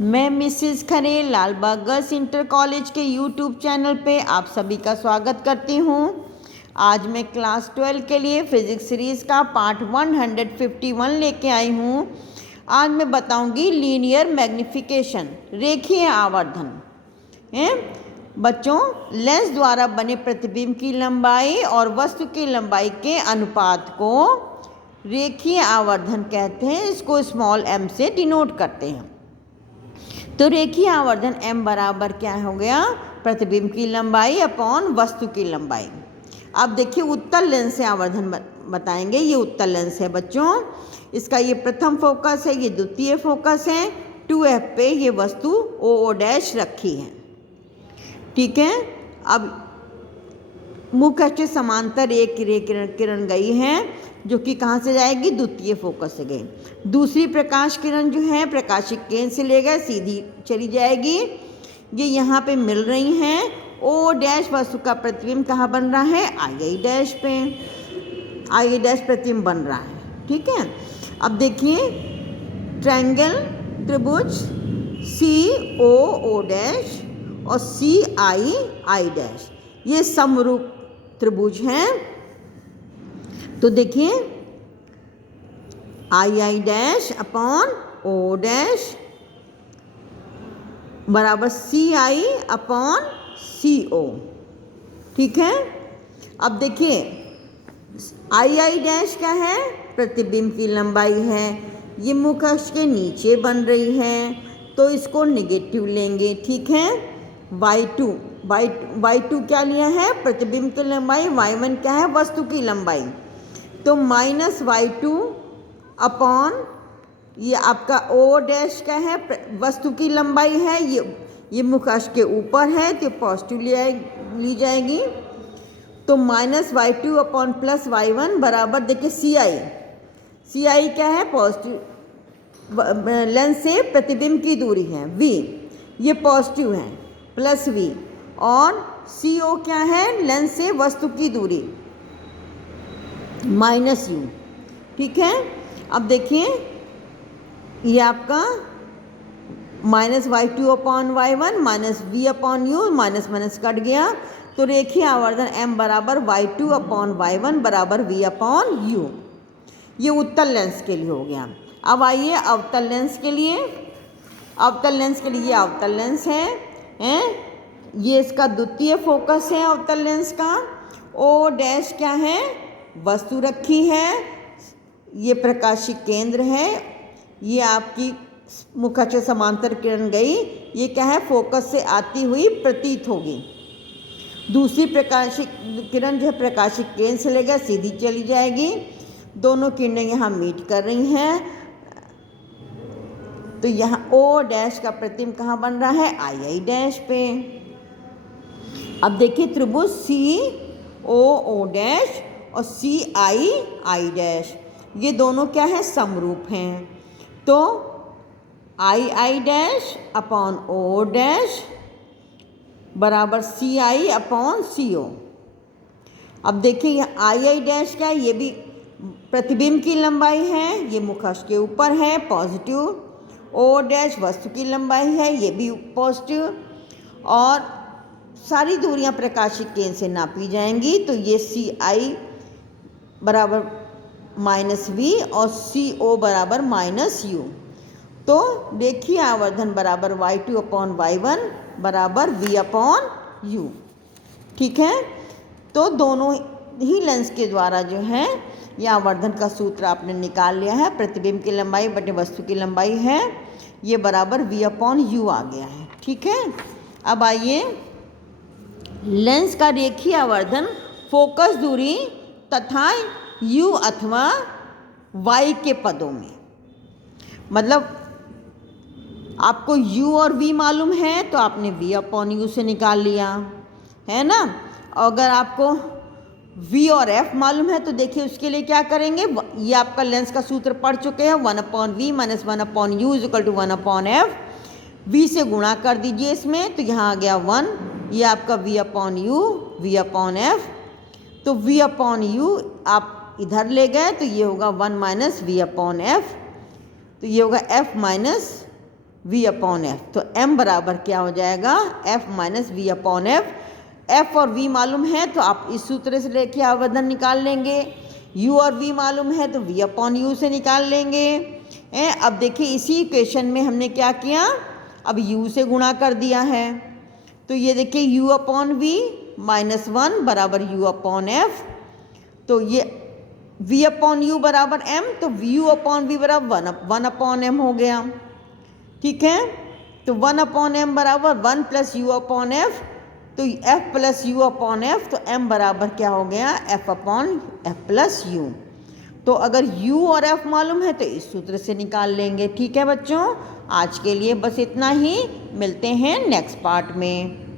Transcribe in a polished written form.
मैं मिसेस खरे Lalbagh girls inter college के YouTube channel पे आप सभी का स्वागत करती हूँ। आज मैं क्लास 12 के लिए फिजिक्स सीरीज़ का पार्ट 151 लेके आई हूँ। आज मैं बताऊँगी लीनियर मैग्निफिकेशन, रेखीय आवर्धन। बच्चों, लेंस द्वारा बने प्रतिबिंब की लंबाई और वस्तु की लंबाई के अनुपात को रेखीय आवर्धन कहते हैं। इसको स्मॉल m से डिनोट करते हैं। तो रेखीय आवर्धन m बराबर क्या हो गया? प्रतिबिंब की लंबाई अपॉन वस्तु की लंबाई। अब देखिए उत्तल लेंस से आवर्धन बताएंगे। ये उत्तल लेंस है बच्चों, इसका ये प्रथम फोकस है, ये द्वितीय फोकस है। 2f पे ये वस्तु o डैश रखी है, ठीक है। अब मुख्य अक्ष के समांतर एक किरण गई है जो कि कहाँ से जाएगी? द्वितीय फोकस से गई। दूसरी प्रकाश किरण जो है प्रकाशिक केंद्र से ले गए सीधी चली जाएगी। ये यहाँ पे मिल रही हैं। ओ डैश वस्तु का प्रतिबिंब कहाँ बन रहा है? आई डैश पे। आई डैश प्रतिबिंब बन रहा है, ठीक है। अब देखिए ट्रायंगल त्रिभुज सी ओ डैश और सी आई डैश, ये समरूप त्रिभुज हैं। तो देखिए I dash upon O dash बराबर सी आई अपॉन सी ओ, ठीक है। अब देखिए आई डैश क्या है? प्रतिबिंब की लंबाई है। ये मुख्य अक्ष के नीचे बन रही है तो इसको नेगेटिव लेंगे, ठीक है। y2 क्या लिया है? प्रतिबिंब की लंबाई। y1 क्या है? वस्तु की लंबाई। तो माइनस y2 अपॉन ये आपका o डैश क्या है? वस्तु की लंबाई है। ये मुख्य अक्ष के ऊपर है तो पॉजिटिव ली जाएगी। तो minus y2 upon plus y1 बराबर देखिए सी आई क्या है? पॉजिटिव लेंस से प्रतिबिंब की दूरी है v, ये पॉजिटिव है, प्लस v। और सी ओ क्या है? लेंस से वस्तु की दूरी माइनस u, ठीक है। अब देखिए ये आपका minus y2 upon y1 minus v upon u, minus minus cut गया। तो रेखीय आवर्धन m बराबर y2 अपॉन y1 बराबर v अपॉन u। ये उत्तल लेंस के लिए हो गया। अब आइए अवतल लेंस के लिए। अवतल लेंस के लिए ये अवतल लेंस है, ये इसका द्वितीय फोकस है अवतल लेंस का। ओ डैश क्या है? वस्तु रखी है। ये प्रकाशिक केंद्र है। ये आपकी मुख्य अक्ष से समांतर किरण गई, ये क्या है? फोकस से आती हुई प्रतीत होगी। दूसरी प्रकाशिक किरण जो है प्रकाशिक केंद्र से लेकर सीधी चली जाएगी। दोनों किरणें यहाँ मीट कर रही हैं। तो यहाँ ओ डैश का प्रतिबिंब कहाँ बन रहा है? आई डैश पे। अब देखिए त्रिभुज सी ओ डैश और सी आई डैश, ये दोनों क्या है? समरूप हैं। तो I dash upon O dash बराबर सी आई अपॉन सी ओ। अब देखिए यहाँ आई डैश क्या है? ये भी प्रतिबिंब की लंबाई है, ये मुख्य अक्ष के ऊपर है, पॉजिटिव। ओ डैश वस्तु की लंबाई है, ये भी पॉजिटिव। और सारी दूरियां प्रकाशिक केंद्र से नापी जाएंगी। तो ये सी आई बराबर माइनस वी और सी ओ बराबर माइनस यू। तो रेखीय आवर्धन बराबर y2 अपॉन y1 बराबर v अपॉन u, ठीक है। तो दोनों ही लेंस के द्वारा जो है ये आवर्धन का सूत्र आपने निकाल लिया है। प्रतिबिंब की लंबाई बटे वस्तु की लंबाई है, ये बराबर v अपॉन u आ गया है, ठीक है। अब आइए लेंस का रेखीय आवर्धन फोकस दूरी तथा u अथवा y के पदों में। मतलब आपको u और v मालूम है तो आपने v अपॉन u से निकाल लिया है ना। अगर आपको v और f मालूम है तो देखिए उसके लिए क्या करेंगे? ये आपका लेंस का सूत्र पढ़ चुके हैं, 1 upon v minus 1 upon u is equal to 1 upon f. v से गुणा कर दीजिए इसमें, तो यहाँ आ गया 1, ये आपका v upon you, v upon f. तो v अपॉन यू आप इधर ले गए तो ये होगा 1 माइनस वी अपॉन एफ। तो ये होगा f minus v upon f. तो m बराबर क्या हो जाएगा, f minus v upon f. f और v मालूम है तो आप इस सूत्र से लेके आवर्धन निकाल लेंगे, u और v मालूम है तो v अपॉन u से निकाल लेंगे। अब देखिए इसी इक्वेशन में हमने क्या किया, अब u से गुणा कर दिया है, तो ये देखिए u अपॉन v माइनस 1 बराबर u अपॉन एफ। तो ये v अपॉन u बराबर m, तो u अपॉन v बराबर 1 अपॉन m हो गया। ठीक है, तो 1 अपॉन m बराबर 1 प्लस u अपॉन f, तो f plus u upon f, तो m बराबर क्या हो गया, f upon f plus u। तो अगर u और f मालूम है तो इस सूत्र से निकाल लेंगे। ठीक है बच्चों, आज के लिए बस इतना ही, मिलते हैं नेक्स्ट पार्ट में।